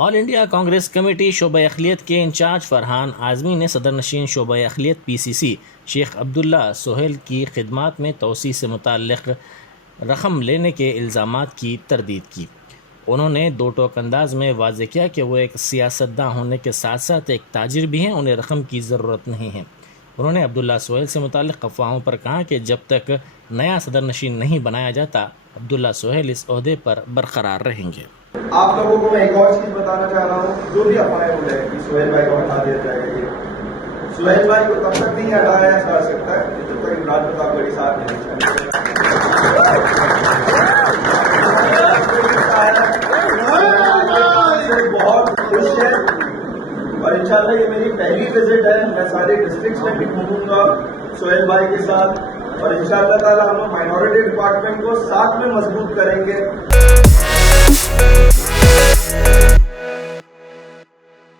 All India Congress committee शोबा अखिलियत के in charge Farhan Azmi ने सदर नशीन शोबा अखिलियत PCC शेख अब्दुल्ला सोहेल की खिदमात में तोसी से मुताल्लिक़ रकम लेने के इल्ज़ामात की तरदीद की। उन्होंने दो टोक अंदाज में वाज़ेह किया कि वो एक सियासतदान होने के साथ साथ एक ताजिर भी हैं, उन्हें रकम की ज़रूरत नहीं है। उन्होंने अब्दुल्ला सोहेल से मुताल्लिक़ अफवाहों पर कहा कि जब तक नया सदर नशीन नहीं बनाया जाता अब्दुल्ला सोहेल इस ओहदे पर बरकरार रहेंगे। आप लोगों को मैं एक और चीज बताना चाह रहा हूँ, जो भी अफवाहें हो जाए कि सोहेल भाई को हटा दिया जाएगा, सोहेल भाई को तब तक नहीं हटाया जा सकता है जब तक इमरान प्रतापगढ़ी साहब नहीं बहुत खुश है और इंशाल्लाह ये मेरी पहली विजिट है। मैं सारे डिस्ट्रिक्ट्स में भी घूमूंगा सोहेल भाई के साथ और इंशाल्लाह ताला हम माइनॉरिटी डिपार्टमेंट को साथ में मजबूत करेंगे।